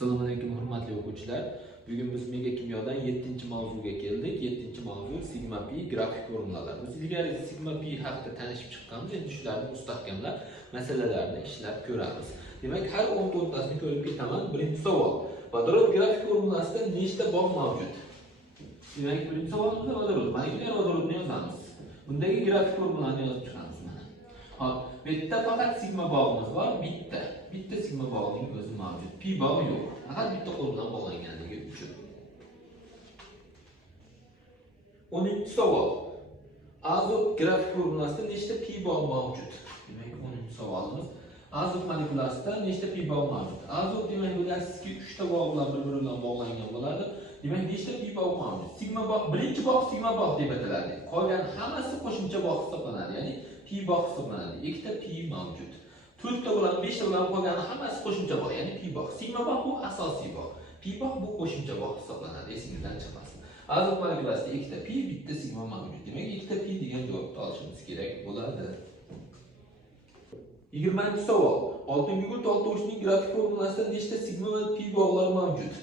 Assalomu alaykum hurmatli o'quvchilar. Bugun biz Mega kimyodan 7-mavzuga keldik. 7-mavzu sigma pi grafik formulalar. Biz ilgari sigma pi haqida tanishib chiqqanmiz. Endi shularni mustahkamlab masalalarni ishlab ko'ramiz. Demak, har 10 to'rttasini ko'rib ketaman. Birinchi savol. Vodorod grafik formulasida nechta bog' mavjud? Demak, birinchi savolimiz vodorod. Mana bular vodorodni yozamiz. Bundagi grafik formulani yozib chiqamiz mana. Hop, bu yerda faqat sigma bog'imiz bor, bitta sigma bog'ining o'zi mavjud. Pi bog'i yo'q. Faqat bitta qo'l bilan bog'langanligi uchun. 10-savol. Azot grafik formulasida nechta pi bog' mavjud? Demak, 10-savolimiz. Azot molekulasida nechta pi bog' mavjud? Azot demak, bilasizki 3 ta bog' bilan bir-biri bilan bog'langan bo'ladi. Demak, nechta pi bog' mavjud? Sigma bog', birinchi bog' sigma bog' deb ataladi. Qolgan hammasi qo'shimcha bog' hisoblanadi. Ya'ni pi bog' hisoblanadi. Ikkita pi mavjud. 4 ta bilan 5 ta bilan qolgani hammasi qo'shimcha bog', ya'ni pi bog'. Sigma bog' bu asosiy bog'. Pi bog' bu qo'shimcha bog' hisoblanadi. Esingizdan chiqmasin. Azot molekulasida ikkita pi, bitta sigma mavjud. Demak, ikkita pi degan javobni olishimiz kerak bo'ladi. 20-savol. Oltin gugurt olti uchining grafik formulasida nechta sigma va pi bog'lar mavjud?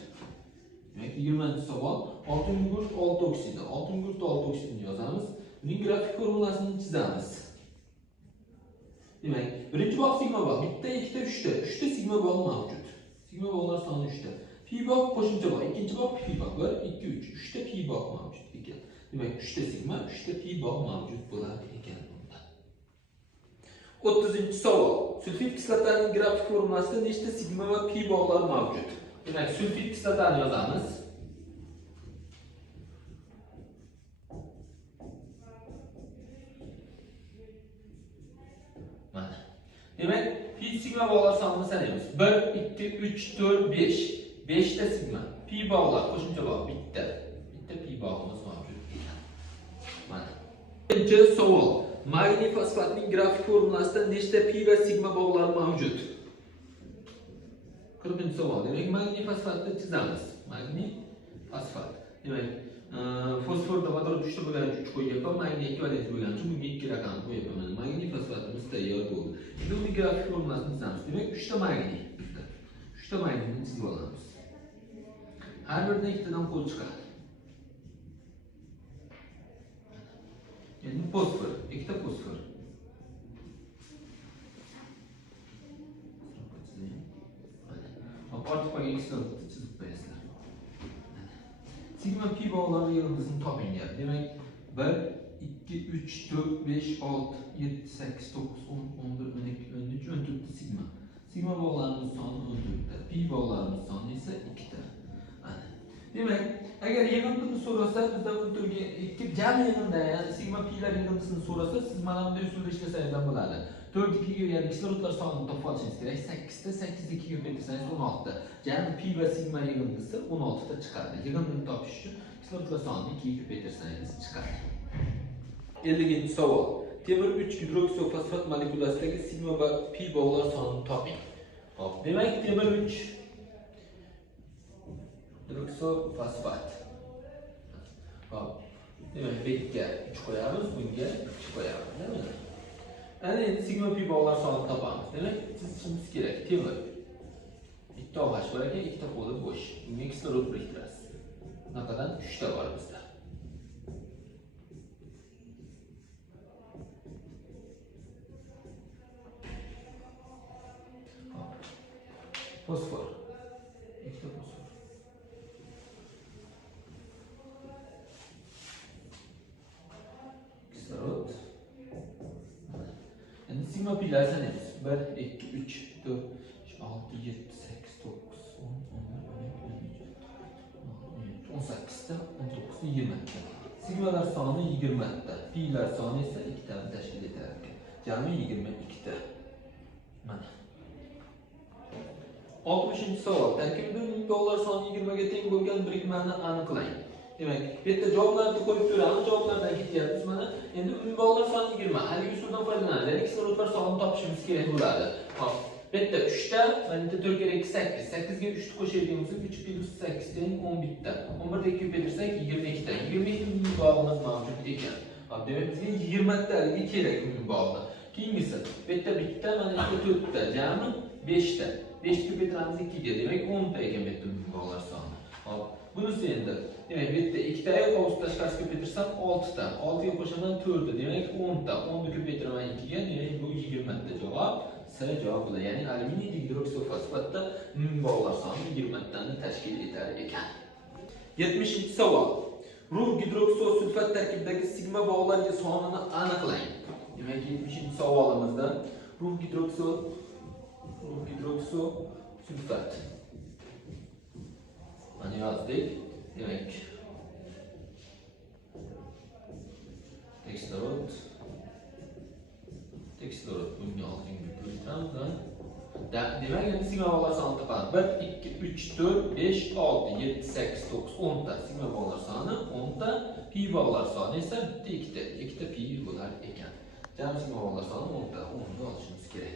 Demak, 20-savol. Oltin gugurt olti oksidi. Oltin gugurt olti oksidini yozamiz. Uning grafik formulasini chizamiz. Demak, birinchi bog' sigma bog', bitta, ikkita, uchta sigma bog' mavjud. Sigma bog'lar soni 3 ta. Pi bog' qo'shimcha bog', ikkinchi bog' pi bog', 1, 2, 3, 3 ta pi bog' mavjud ekan. Demak, 3 ta sigma, 3 ta pi bog' mavjud bo'lar ekan bunda. 30-savol. Sulfit kislotaning grafik formulasida nechta sigma va pi bog'lar mavjud? Demak, sulfit kislotani yozamiz. Mana. Demak, pi sigma bog'lar sonini sanaymiz. 1, 2, 3, 4, 5. 5 ta sigma. Pi bog'lar qo'shimcha bog' bitta pi bog'imiz mavjud ekan. Mana. Birinchi savol. Magniy fosfatning grafik formulasida nechta pi va sigma bog'lar mavjud? 40-savol. Demak, magniy fosfatni chizamiz. Magniy fosfat. Demak, fosforda vodorod 3 ta bo'lgani 3 qo'yyapman, magniy 2 valent bo'lgani uchun bunga 2 raqam qo'yyapman. Magniy fosfatimiz tayyor bo'ldi. Endi uning grafik formulasini chizamiz. Demak, 3 ta magniy. 3 ta magniyni chizib olamiz. Har biridan ikkitadan qo'l chiqadi. Endi fosfor, ikkita fosfor. Ortiq qolgan kislorodni chizib qo'yasizlar. Sigma pi bog'lari yig'indisini topinglar. Demak, 1, 2, 3, 4, 5, 6, 7, 8, 9, 10, 11, 12, 13, 14 sigma. Sigma bog'larimiz soni 14 ta. Pi bog'larimiz soni esa 2 ta. Demak, agar yig'indini so'rasa, bizdan o'tirga ikki jami yig'inda, ya'ni sigma pilar yig'indisini so'rasa, siz mana bunday usulda ishlasangiz ham bo'ladi. 4 2 ga, ya'ni kislorodlar sonini topib olishingiz kerak. 8 ta, 8 2 ga ko'paytirsangiz 16 ta. Jami pi va sigma yig'indisi 16 ta chiqadi. Yig'indini topish uchun kislorodlar sonini 2 ga ko'paytirsangiz chiqadi. 50-savol. Temir 3 gidroksofosfat molekulasidagi sigma va pi bog'lar sonini toping. Hop, demak, temir 3 gidroksofosfat. Hop. Demak, bekka 3 qo'yamiz, bunga 3 qo'yamiz, demak. Ana endi sigma pi bog'lar sonini topamiz. Demak, chizishimiz kerak. Temir. Bitta OH bor ekan, ikkita qo'li bo'sh. Bunga kislorod biriktirasiz. Bunaqadan 3 ta bor bizda. Hop. Fosfor. Ikkita fosfor. Sigma pilar sanaymiz. 1, 2, 3, 4, 5, 6, 7, 8, 9, 10, 11, 12, 13, 18 ta, 19 ta, 20 ta. Sigmalar soni 20 ta. Pilar soni esa 2 tani tashkil etar ekan. Jami 22 ta. Mana. 60-savol. Tarkibida uning bog'lar soni 20 ga teng bo'lgan birikmani aniqlang. Demak, bu yerda javoblarni qo'yib ko'ramiz. Javoblardan ketyapmiz mana. Endi uning bog'lar soni 20. Haligi usuldan foydalanadi. Ya'ni kislorodlar sonini topishimiz kerak bo'ladi. Hop. Bu yerda 3 ta, mana bitta 4 kerak 8. 8 ga 3 ni qo'shadigan bo'lsak, 3 plus 8 teng 11 ta. 11 da 2 ko'paytirsak 22 ta. 22 ta uning bog'imiz mavjud ekan. Hop, demak, bizga 20 taligi kerak uning bog'i. Keyingisi, bu yerda bitta, mana bitta 4 ta, jami 5 ta. 5 ko'paytiramiz 2 ga. Demak 10 ta ekan bitta ming bog'lar soni. Hop, bunisi endi. Demak, bu yerda 2 ta qovus tashqarisi ko'paytirsam 6 ta. 6 ga qo'shaman 4 ta. Demak 10 ta. 10 ni ko'paytiraman 2 ga. Demak bu 20 ta javob. S javob bo'ladi. Ya'ni alyuminiy gidroksofosfatda ming bog'lar soni 20 tani tashkil etar ekan. 70-savol. Ruf gidroksosulfat tarkibidagi sigma bog'larga sonini aniqlang. Demak, 70-savolimizda ruf gidroksosulfat. Mana yozdik. Demak, kislorod bunga oldingi ko'ramiz. Demak, endi sigma bog'lar soni topamiz. 1 2 3 4 5 6 7 8 9 10 ta sigma bog'lar soni, 10 ta pi bog'lar soni esa bitta 2 ta pi bo'lar ekan. Jami sigma bog'lar soni 10 ta. 10 ni olishimiz kerak.